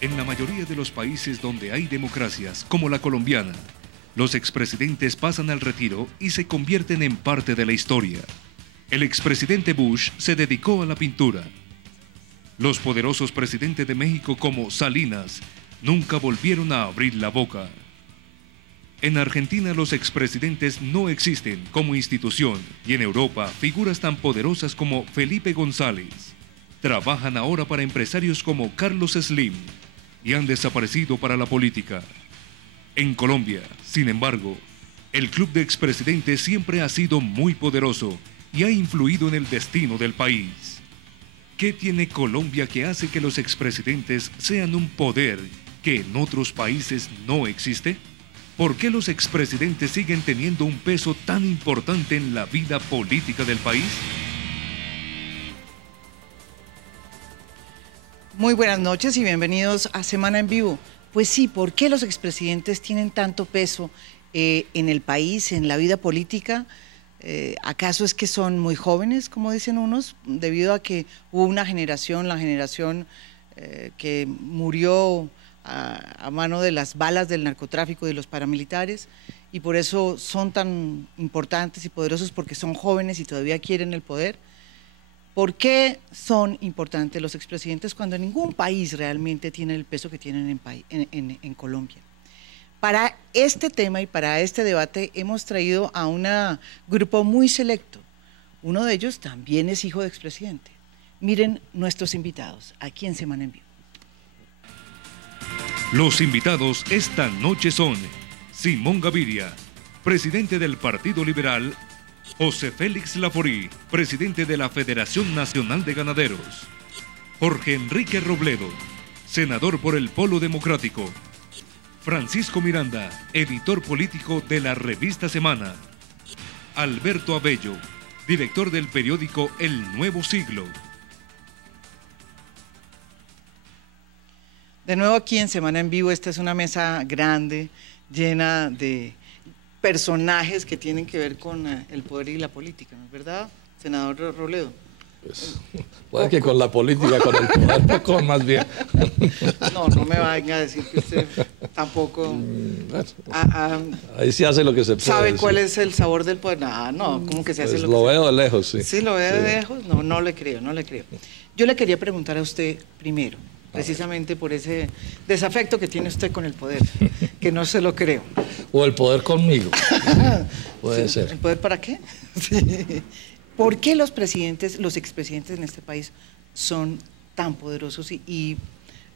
En la mayoría de los países donde hay democracias, como la colombiana, los expresidentes pasan al retiro y se convierten en parte de la historia. El expresidente Bush se dedicó a la pintura. Los poderosos presidentes de México como Salinas nunca volvieron a abrir la boca. En Argentina los expresidentes no existen como institución y en Europa figuras tan poderosas como Felipe González trabajan ahora para empresarios como Carlos Slim y han desaparecido para la política. En Colombia, sin embargo, el club de expresidentes siempre ha sido muy poderoso y ha influido en el destino del país. ¿Qué tiene Colombia que hace que los expresidentes sean un poder que en otros países no existe? ¿Por qué los expresidentes siguen teniendo un peso tan importante en la vida política del país? Muy buenas noches y bienvenidos a Semana en Vivo. Pues sí, ¿por qué los expresidentes tienen tanto peso en el país, en la vida política? ¿Acaso es que son muy jóvenes, como dicen unos, debido a que hubo una generación, la generación que murió a mano de las balas del narcotráfico y de los paramilitares, y por eso son tan importantes y poderosos porque son jóvenes y todavía quieren el poder? ¿Por qué son importantes los expresidentes cuando ningún país realmente tiene el peso que tienen en Colombia? Para este tema y para este debate hemos traído a un grupo muy selecto. Uno de ellos también es hijo de expresidente. Miren nuestros invitados aquí en Semana en Vivo. Los invitados esta noche son Simón Gaviria, presidente del Partido Liberal; José Félix Laforí, presidente de la Federación Nacional de Ganaderos; Jorge Enrique Robledo, senador por el Polo Democrático; Francisco Miranda, editor político de la revista Semana; Alberto Abello, director del periódico El Nuevo Siglo. De nuevo aquí en Semana en Vivo. Esta es una mesa grande, llena de personajes que tienen que ver con el poder y la política, ¿no es verdad, senador Robledo? Pues, puede que con la política, con el poder, poco más bien. No me vaya a decir que usted tampoco... Ahí se hace lo que se puede. ¿Sabe decir cuál es el sabor del poder? No, ¿cómo que se hace pues lo que se veo de lejos, sí. ¿Sí lo ve de lejos? No le creo. Yo le quería preguntar a usted primero, precisamente por ese desafecto que tiene usted con el poder, que no se lo creo. O el poder conmigo. Puede ser. ¿El poder para qué? Sí. ¿Por qué los expresidentes en este país son tan poderosos y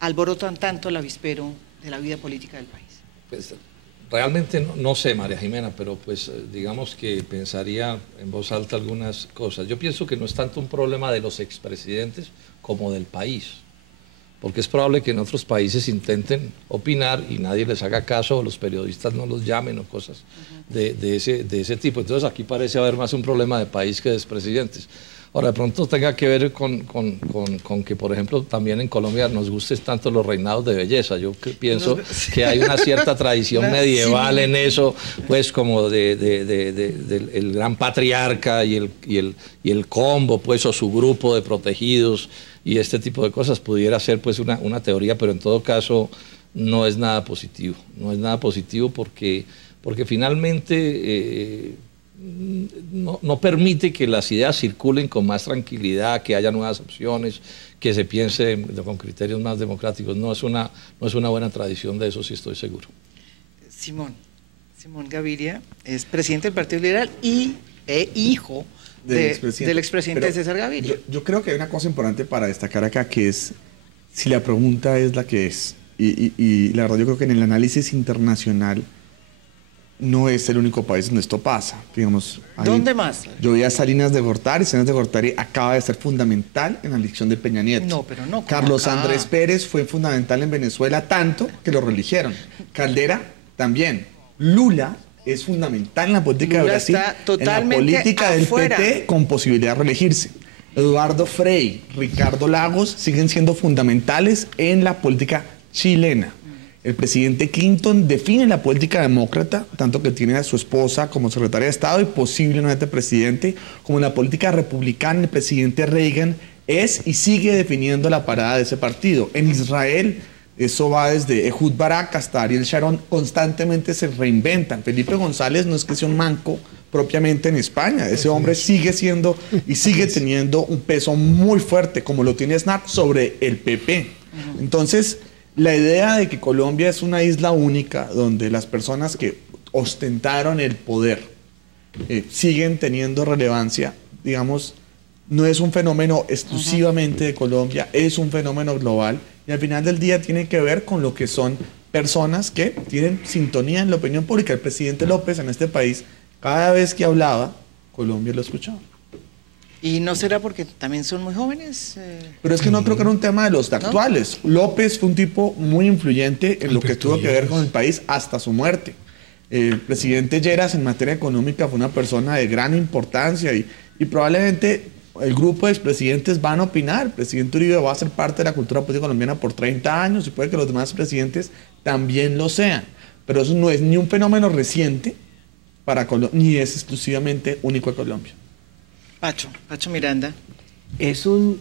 alborotan tanto el avispero de la vida política del país? Pues realmente no sé, María Jimena, pero pues digamos que pensaría en voz alta algunas cosas. Yo pienso que no es tanto un problema de los expresidentes como del país, porque es probable que en otros países intenten opinar y nadie les haga caso, o los periodistas no los llamen o cosas de ese tipo. Entonces aquí parece haber más un problema de país que de expresidentes. Ahora, de pronto tenga que ver con que, por ejemplo, también en Colombia nos gusten tanto los reinados de belleza. Yo pienso que hay una cierta tradición medieval en eso, pues como del gran patriarca y el combo, pues, o su grupo de protegidos, y este tipo de cosas pudiera ser pues una teoría, pero en todo caso no es nada positivo. No es nada positivo porque finalmente no permite que las ideas circulen con más tranquilidad, que haya nuevas opciones, que se piense con criterios más democráticos. No es una buena tradición de eso, sí estoy seguro. Simón Gaviria es presidente del Partido Liberal y hijo del expresidente César Gaviria. Yo creo que hay una cosa importante para destacar acá, que es si la pregunta es la que es. Y la verdad yo creo que en el análisis internacional no es el único país donde esto pasa. Digamos, ¿dónde más? Yo vi a Salinas de Gortari. Salinas de Gortari acaba de ser fundamental en la elección de Peña Nieto. No, pero no. Carlos Andrés Pérez fue fundamental en Venezuela, tanto que lo reeligieron. Caldera también. Lula es fundamental en la política de Brasil, en la política del PT, con posibilidad de reelegirse. Eduardo Frei, Ricardo Lagos siguen siendo fundamentales en la política chilena. El presidente Clinton define la política demócrata, tanto que tiene a su esposa como secretaria de Estado y posiblemente presidente, como la política republicana. El presidente Reagan es y sigue definiendo la parada de ese partido. En Israel, eso va desde Ehud Barak hasta Ariel Sharon, constantemente se reinventan. Felipe González no es que sea un manco propiamente en España, ese hombre sigue siendo y sigue teniendo un peso muy fuerte, como lo tiene Aznar, sobre el PP. Entonces, la idea de que Colombia es una isla única, donde las personas que ostentaron el poder siguen teniendo relevancia, digamos, no es un fenómeno exclusivamente de Colombia, es un fenómeno global, y al final del día tiene que ver con lo que son personas que tienen sintonía en la opinión pública. El presidente López en este país, cada vez que hablaba, Colombia lo escuchaba. ¿Y no será porque también son muy jóvenes? Pero es que no creo que era un tema de los actuales. López fue un tipo muy influyente en lo que tuvo que ver con el país hasta su muerte. El presidente Lleras en materia económica fue una persona de gran importancia y probablemente el grupo de expresidentes van a opinar. El presidente Uribe va a ser parte de la cultura política colombiana por 30 años y puede que los demás presidentes también lo sean. Pero eso no es ni un fenómeno reciente para Colombia, ni es exclusivamente único de Colombia. Pacho Miranda. Es un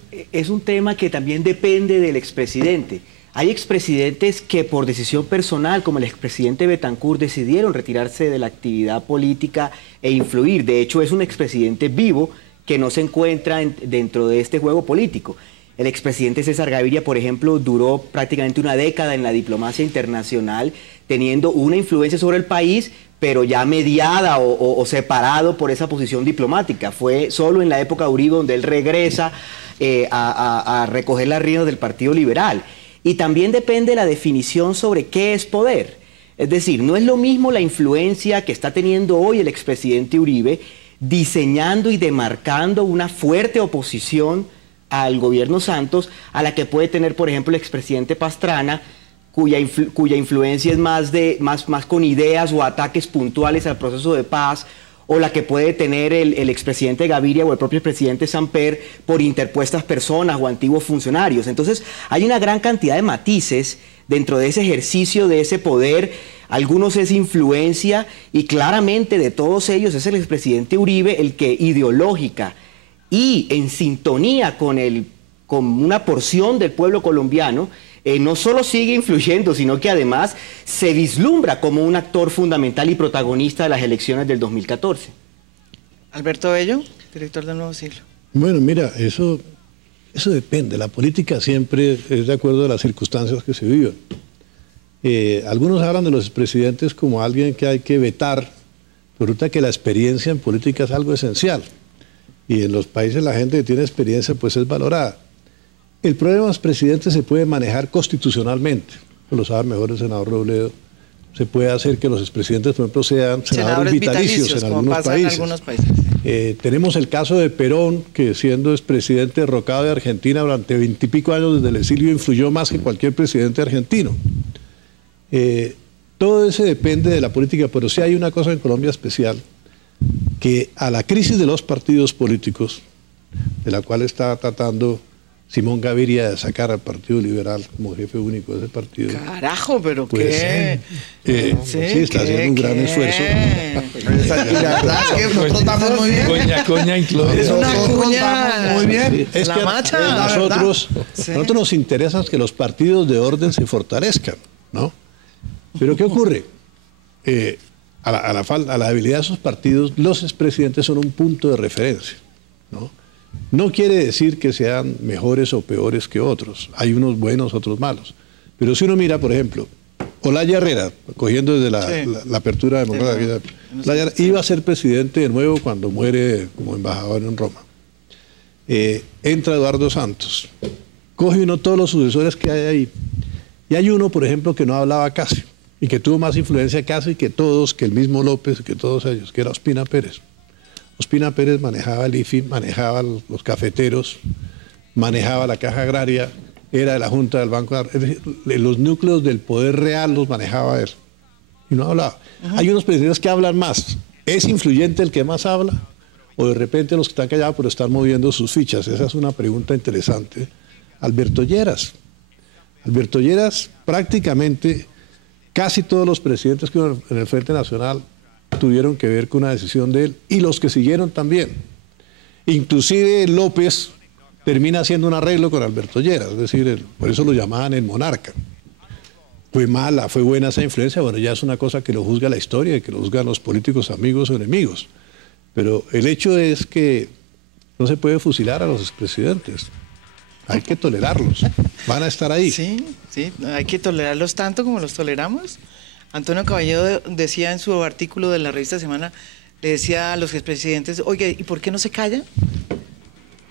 tema que también depende del expresidente. Hay expresidentes que por decisión personal, como el expresidente Betancourt, decidieron retirarse de la actividad política e influir. De hecho, es un expresidente vivo que no se encuentra dentro de este juego político. El expresidente César Gaviria, por ejemplo, duró prácticamente una década en la diplomacia internacional, teniendo una influencia sobre el país, pero ya mediada o separado por esa posición diplomática. Fue solo en la época de Uribe donde él regresa a recoger las riendas del Partido Liberal. Y también depende la definición sobre qué es poder. Es decir, no es lo mismo la influencia que está teniendo hoy el expresidente Uribe, diseñando y demarcando una fuerte oposición al gobierno Santos, a la que puede tener, por ejemplo, el expresidente Pastrana, cuya influencia es más con ideas o ataques puntuales al proceso de paz, o la que puede tener el expresidente Gaviria o el propio presidente Samper por interpuestas personas o antiguos funcionarios. Entonces, hay una gran cantidad de matices dentro de ese ejercicio de ese poder. Algunos es influencia y claramente de todos ellos es el expresidente Uribe el que ideológica y en sintonía con una porción del pueblo colombiano, no solo sigue influyendo, sino que además se vislumbra como un actor fundamental y protagonista de las elecciones del 2014. Alberto Bello, director del Nuevo Siglo. Bueno, mira, eso depende. La política siempre es de acuerdo a las circunstancias que se viven. Algunos hablan de los expresidentes como alguien que hay que vetar, pero resulta que la experiencia en política es algo esencial. Y en los países la gente que tiene experiencia pues es valorada. El problema de los presidentes se puede manejar constitucionalmente, lo sabe mejor el senador Robledo. Se puede hacer que los expresidentes, por ejemplo, sean senadores vitalicios en algunos países. Tenemos el caso de Perón, que siendo expresidente derrocado de Argentina durante 20 y pico años desde el exilio, influyó más que cualquier presidente argentino. Todo eso depende de la política, pero sí hay una cosa en Colombia especial, que a la crisis de los partidos políticos, de la cual está tratando Simón Gaviria de sacar al Partido Liberal como jefe único de ese partido. Carajo, pero pues, ¿qué? Sí, está haciendo un gran esfuerzo. La verdad es que nosotros estamos muy bien. Coña incluida. Es una cuña muy bien. Es la que macha. a nosotros nos interesa que los partidos de orden se fortalezcan, ¿no? Pero ¿qué ocurre? A la debilidad de esos partidos, los expresidentes son un punto de referencia, ¿no? No quiere decir que sean mejores o peores que otros. Hay unos buenos, otros malos. Pero si uno mira, por ejemplo, Olaya Herrera, cogiendo desde la apertura democrática, Olaya iba a ser presidente de nuevo cuando muere como embajador en Roma. Entra Eduardo Santos, coge uno todos los sucesores que hay ahí. Y hay uno, por ejemplo, que no hablaba casi, y que tuvo más influencia casi que todos, que el mismo López, que todos ellos, que era Ospina Pérez. Ospina Pérez manejaba el IFI, manejaba los cafeteros, manejaba la Caja Agraria, era de la Junta del Banco. Es decir, los núcleos del poder real los manejaba él. Y no hablaba. Hay unos presidentes que hablan más. ¿Es influyente el que más habla? ¿O de repente los que están callados pero están moviendo sus fichas? Esa es una pregunta interesante. Alberto Lleras. Alberto Lleras prácticamente casi todos los presidentes que hubo en el Frente Nacional tuvieron que ver con una decisión de él, y los que siguieron también. Inclusive López termina haciendo un arreglo con Alberto Lleras, es decir, por eso lo llamaban el monarca. Fue mala, fue buena esa influencia, bueno, ya es una cosa que lo juzga la historia y que lo juzgan los políticos amigos o enemigos. Pero el hecho es que no se puede fusilar a los expresidentes. Hay que tolerarlos. Van a estar ahí. Sí, sí, hay que tolerarlos tanto como los toleramos. Antonio Caballero decía en su artículo de la revista Semana, le decía a los expresidentes, oye, ¿y por qué no se callan?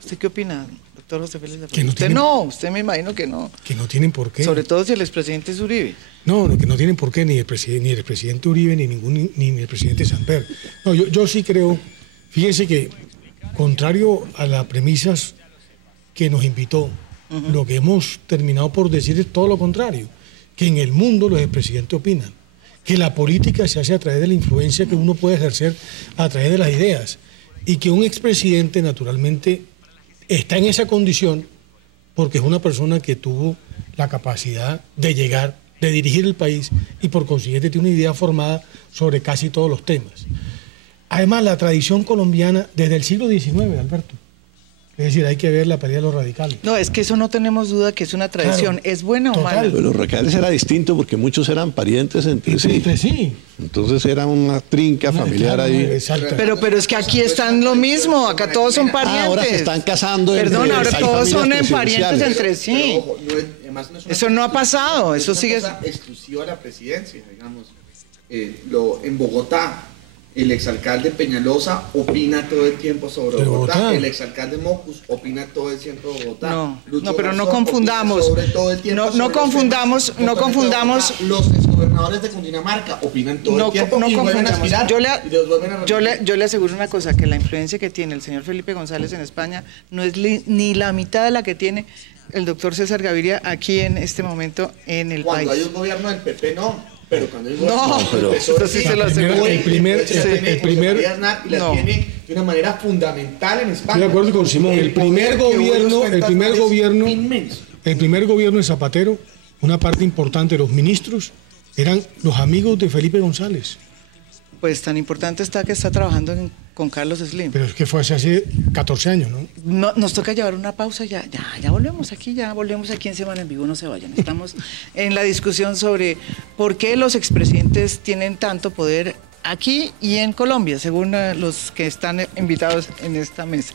¿Usted qué opina, doctor José Félix? Usted me imagino que no. Que no tienen por qué. Sobre todo si el expresidente es Uribe. No, que no tienen por qué ni el presidente Uribe ni el presidente Samper. No, yo sí creo, fíjense que, contrario a las premisas que nos invitó, lo que hemos terminado por decir es todo lo contrario, que en el mundo los expresidentes opinan, que la política se hace a través de la influencia que uno puede ejercer a través de las ideas, y que un expresidente naturalmente está en esa condición porque es una persona que tuvo la capacidad de llegar, de dirigir el país, y por consiguiente tiene una idea formada sobre casi todos los temas. Además, la tradición colombiana desde el siglo XIX, Alberto, es decir, hay que ver la pelea de los radicales. No, es que eso no tenemos duda que es una tradición. Claro, ¿es buena o mala? Pero los radicales era distinto porque muchos eran parientes entre sí. Entonces era una trinca familiar ahí. Exacto. Pero es que aquí están lo mismo, acá todos son parientes. Ahora se están casando. Perdón, ahora todos son parientes entre sí. Ojo, eso no ha pasado, eso sigue. Es una cosa exclusiva a la presidencia, digamos. En Bogotá, el exalcalde Peñalosa opina todo el tiempo sobre Bogotá. El exalcalde Mocus opina todo el tiempo sobre Bogotá. No, pero no confundamos. No confundamos. Los exgobernadores de Cundinamarca opinan todo el tiempo y vuelven a aspirar. Yo le aseguro una cosa, que la influencia que tiene el señor Felipe González en España no es ni la mitad de la que tiene el doctor César Gaviria aquí en este momento en el país. Cuando hay un gobierno del PP, no. Pero cuando hay eso sí se lo aseguro. El primer y la tiene de una manera fundamental en España. Estoy de acuerdo con Simón. El primer gobierno de Zapatero, una parte importante de los ministros eran los amigos de Felipe González. Pues tan importante está que está trabajando con Carlos Slim. Pero es que fue hace 14 años, ¿no? Nos toca llevar una pausa, ya volvemos aquí en Semana en Vivo, no se vayan. Estamos en la discusión sobre por qué los expresidentes tienen tanto poder aquí y en Colombia, según los que están invitados en esta mesa.